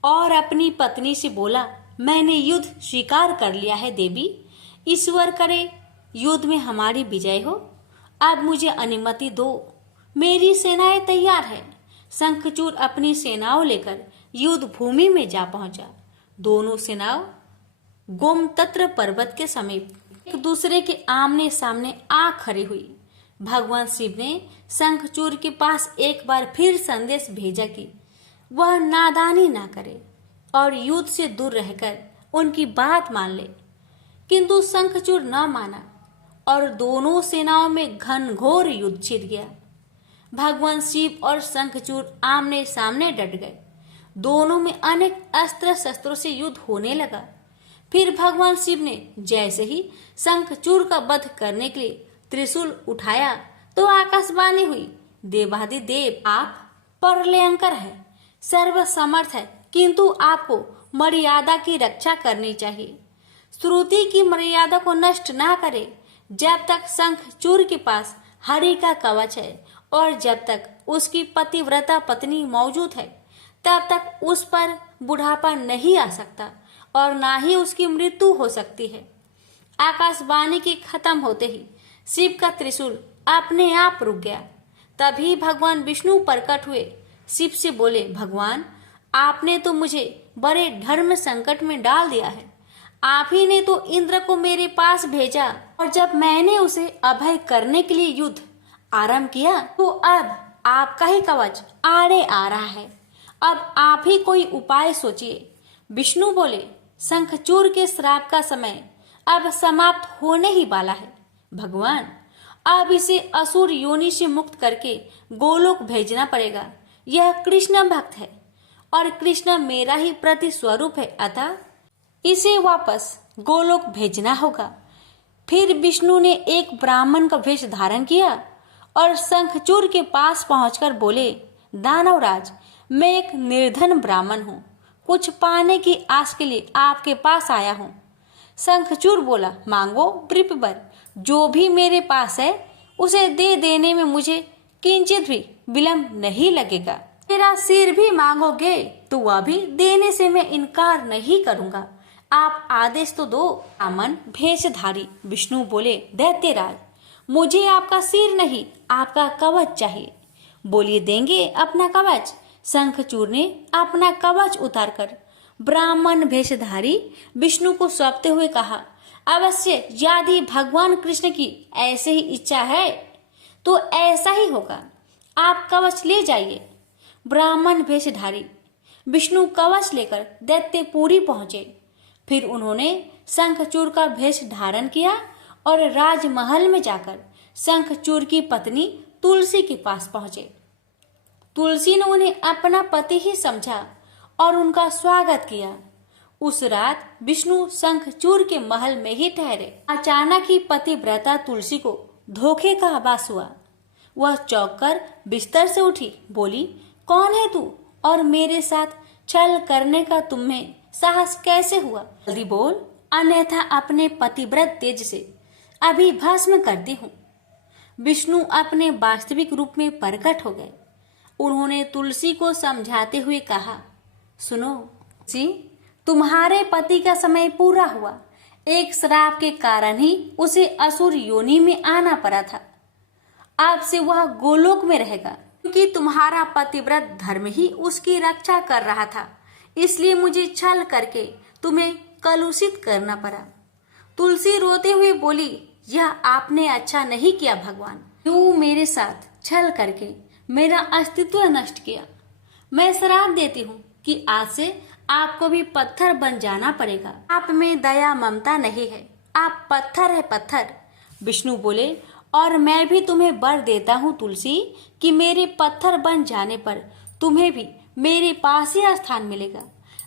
और अपनी पत्नी से बोला, मैंने युद्ध स्वीकार कर लिया है देवी, ईश्वर करे युद्ध में हमारी विजय हो। अब मुझे अनुमति दो, मेरी सेनाएं तैयार है। शंखचूड़ अपनी सेनाओं लेकर युद्ध भूमि में जा पहुंचा। दोनों सेनाओं गोमतत्र पर्वत के समीप एक दूसरे के आमने सामने आ खड़ी हुई। भगवान शिव ने शंखचूड़ के पास एक बार फिर संदेश भेजा कि वह नादानी ना करे और युद्ध से दूर रहकर उनकी बात मान ले, किंतु शंखचूड़ न माना और दोनों सेनाओं में घनघोर युद्ध छिड़ गया। भगवान शिव और शंखचूड़ आमने सामने डट गए। दोनों में अनेक अस्त्र शस्त्रों से युद्ध होने लगा। फिर भगवान शिव ने जैसे ही शंखचूड़ का वध करने के लिए त्रिशूल उठाया तो आकाशवाणी हुई, देवाधिदेव आप प्रलयंकर है, सर्वसमर्थ है, किंतु आपको मर्यादा की रक्षा करनी चाहिए। श्रुति की मर्यादा को नष्ट ना करे। जब तक शंखचूड़ के पास हरि का कवच है और जब तक उसकी पतिव्रता पत्नी मौजूद है तब तक उस पर बुढ़ापा नहीं आ सकता और ना ही उसकी मृत्यु हो सकती है। आकाशवाणी के खत्म होते ही शिव का त्रिशूल अपने आप रुक गया। तभी भगवान विष्णु प्रकट हुए। शिव से बोले, भगवान आपने तो मुझे बड़े धर्म संकट में डाल दिया है। आप ही ने तो इंद्र को मेरे पास भेजा और जब मैंने उसे अभय करने के लिए युद्ध आरंभ किया तो अब आपका ही कवच आड़े आ रहा है। अब आप ही कोई उपाय सोचिए। विष्णु बोले, शंखचूड़ के श्राप का समय अब समाप्त होने ही वाला है। भगवान अब इसे असुर योनि से मुक्त करके गोलोक भेजना पड़ेगा। यह कृष्ण भक्त है और कृष्ण मेरा ही प्रति स्वरूप है, अतः इसे वापस गोलोक भेजना होगा। फिर विष्णु ने एक ब्राह्मण का वेश धारण किया और शंखचूड़ के पास पहुंचकर बोले, दानवराज मैं एक निर्धन ब्राह्मण हूँ, कुछ पाने की आस के लिए आपके पास आया हूँ। शंखचूड़ बोला, मांगो वृपवर, जो भी मेरे पास है उसे दे देने में मुझे किंचित भी विलंब नहीं लगेगा। मेरा सिर भी मांगोगे तो वह भी देने से मैं इनकार नहीं करूंगा। आप आदेश तो दो। ब्राह्मण भेषधारी विष्णु बोले, दैत्यराज मुझे आपका सिर नहीं आपका कवच चाहिए। बोलिए, देंगे अपना कवच। शंखचूड़ ने अपना कवच उतारकर ब्राह्मण भेषधारी विष्णु को सौंपते हुए कहा, अवश्य यदि भगवान कृष्ण की ऐसे ही इच्छा है तो ऐसा ही होगा। आप कवच ले जाइए। ब्राह्मण भेषधारी विष्णु कवच लेकर दैत्यपुरी पहुंचे। फिर उन्होंने शंखचूड़ का भेष धारण किया और राजमहल में जाकर शंखचूड़ की पत्नी तुलसी के पास पहुंचे। तुलसी ने उन्हें अपना पति ही समझा और उनका स्वागत किया। उस रात विष्णु शंखचूड़ के महल में ही ठहरे। अचानक ही पतिव्रता तुलसी को धोखे का आभास हुआ। वह चौंक कर बिस्तर से उठी, बोली, कौन है तू और मेरे साथ छल करने का तुम्हें साहस कैसे हुआ? जल्दी बोल, अन्यथा अपने पतिव्रत तेज से अभी भस्म करती हूँ। विष्णु अपने वास्तविक रूप में प्रकट हो गए। उन्होंने तुलसी को समझाते हुए कहा, सुनो जी, तुम्हारे पति का समय पूरा हुआ। एक श्राप के कारण ही उसे असुर योनि में आना पड़ा था। अब से वह गोलोक में रहेगा, क्योंकि तुम्हारा पतिव्रत धर्म ही उसकी रक्षा कर रहा था। इसलिए मुझे छल करके तुम्हें कलुषित करना पड़ा। तुलसी रोते हुए बोली, यह आपने अच्छा नहीं किया भगवान। क्यों मेरे साथ छल करके मेरा अस्तित्व नष्ट किया? मैं श्राप देती हूँ कि आज से आपको भी पत्थर बन जाना पड़ेगा। आप में दया ममता नहीं है, आप पत्थर है पत्थर। विष्णु बोले, और मैं भी तुम्हें वर देता हूँ तुलसी कि मेरे पत्थर बन जाने पर तुम्हें भी मेरे पास ही स्थान मिलेगा।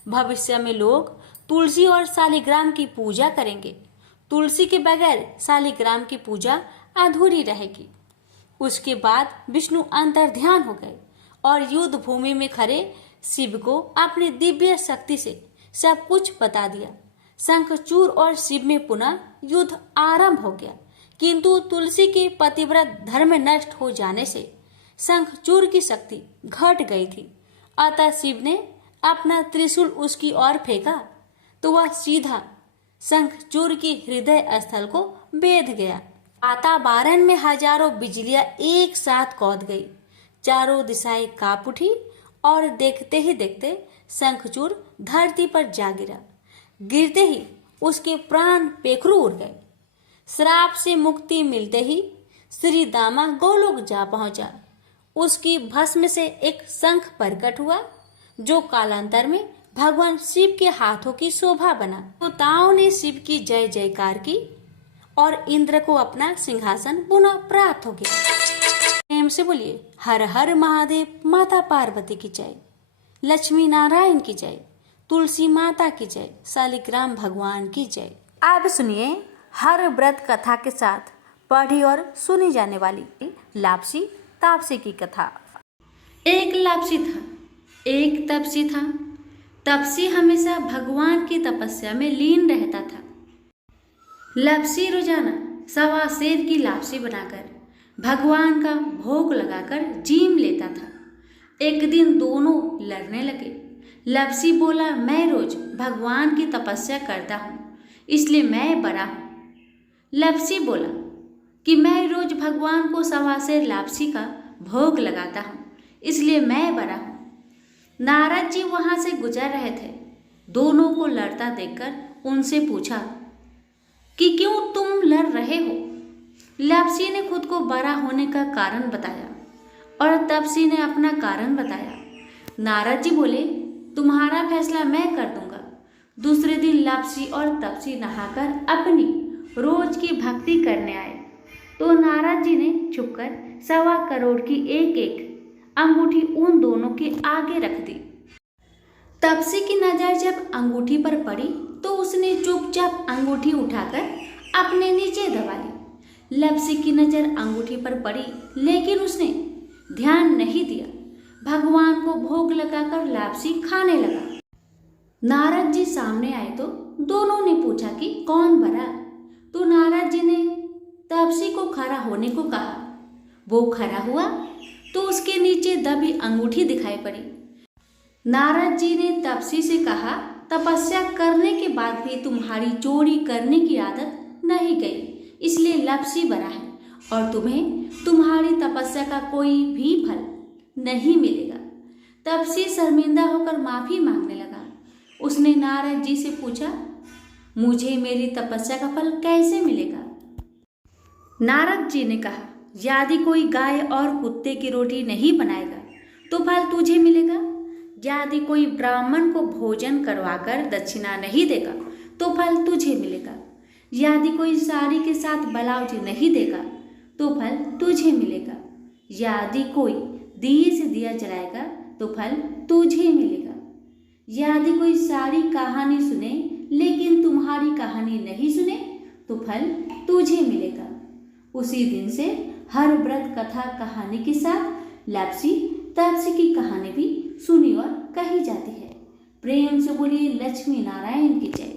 भविष्य में लोग तुलसी और शालिग्राम की पूजा करेंगे। तुलसी के बगैर शालिग्राम की पूजा अधूरी रहेगी। उसके बाद विष्णु अंतर्ध्यान हो गए और युद्ध भूमि में खड़े शिव को अपनी दिव्य शक्ति से सब कुछ बता दिया। शंखचूड़ और शिव में पुनः युद्ध आरंभ हो गया, किंतु तुलसी के पतिव्रत धर्म नष्ट हो जाने से शंखचूड़ की शक्ति घट गई थी। अतः शिव ने अपना त्रिशूल उसकी ओर फेंका तो वह सीधा शंखचूड़ की हृदय स्थल को बेध गया। वातावरण में हजारों बिजलियां एक साथ कौंध गई, चारों दिशाएं कांप उठी और देखते ही देखते शंखचूड़ धरती पर जा गिरा। गिरते ही उसके प्राण पेखरू उड़ गए। श्राप से मुक्ति मिलते ही श्री दामा गोलोक जा पहुंचा। उसकी भस्म से एक शंख प्रकट हुआ जो कालांतर में भगवान शिव के हाथों की शोभा बना। देवताओं ने शिव की जय जयकार की और इंद्र को अपना सिंहासन पुनः प्राप्त हो गया। प्रेम से बोलिए हर हर महादेव, माता पार्वती की जय, लक्ष्मी नारायण की जय, तुलसी माता की जय, शालिग्राम भगवान की जय। अब सुनिए हर व्रत कथा के साथ पढ़ी और सुनी जाने वाली लापसी तापसी की कथा। एक लापसी था, एक तपसी था। तपसी हमेशा भगवान की तपस्या में लीन रहता था। लापसी रोजाना सवा सेर की लापसी बनाकर भगवान का भोग लगाकर जीम लेता था। एक दिन दोनों लड़ने लगे। लापसी बोला, मैं रोज भगवान की तपस्या करता हूँ इसलिए मैं बड़ा हूँ। लापसी बोला कि मैं रोज भगवान को सवा सेर लापसी का भोग लगाता हूँ इसलिए मैं बड़ा हूँ। नारद जी वहां से गुजर रहे थे। दोनों को लड़ता देखकर उनसे पूछा कि क्यों तुम लड़ रहे हो। लापसी ने खुद को बड़ा होने का कारण बताया और तपसी ने अपना कारण बताया। नारद जी बोले, तुम्हारा फैसला मैं कर दूंगा। दूसरे दिन लापसी और तपसी नहाकर अपनी रोज की भक्ति करने आए तो नारद जी ने छुपकर 1.25 करोड़ की एक एक अंगूठी उन दोनों के आगे रख दी। तपसी की नजर जब अंगूठी पर पड़ी तो उसने चुपचाप अंगूठी उठाकर अपने नीचे दबा ली। लापसी की नजर अंगूठी पर पड़ी लेकिन उसने ध्यान नहीं दिया। भगवान को भोग लगाकर लापसी खाने लगा। नारद जी सामने आए तो दोनों ने पूछा कि कौन बड़ा। तो नारद जी ने तपसी को खड़ा होने को कहा। वो खड़ा हुआ तो उसके नीचे दबी अंगूठी दिखाई पड़ी। नारद जी ने तपसी से कहा, तपस्या करने के बाद भी तुम्हारी चोरी करने की आदत नहीं गई इसलिए लापसी बड़ा है और तुम्हें तुम्हारी तपस्या का कोई भी फल नहीं मिलेगा। तपसी शर्मिंदा होकर माफी मांगने लगा। उसने नारद जी से पूछा, मुझे मेरी तपस्या का फल कैसे मिलेगा। नारद जी ने कहा, यदि कोई गाय और कुत्ते की रोटी नहीं बनाएगा तो फल तुझे मिलेगा। यदि कोई ब्राह्मण को भोजन करवाकर दक्षिणा नहीं देगा तो फल तुझे मिलेगा। यदि कोई साड़ी के साथ ब्लाउज नहीं देगा तो फल तुझे मिलेगा। यदि कोई दिए से दिया जलाएगा तो फल तुझे मिलेगा। यदि कोई सारी कहानी सुने लेकिन तुम्हारी कहानी नहीं सुने तो फल तुझे मिलेगा। उसी दिन से हर व्रत कथा कहानी के साथ लापसी तापसी की कहानी भी सुनी और कही जाती है। प्रेम से बोलिए लक्ष्मी नारायण की जय।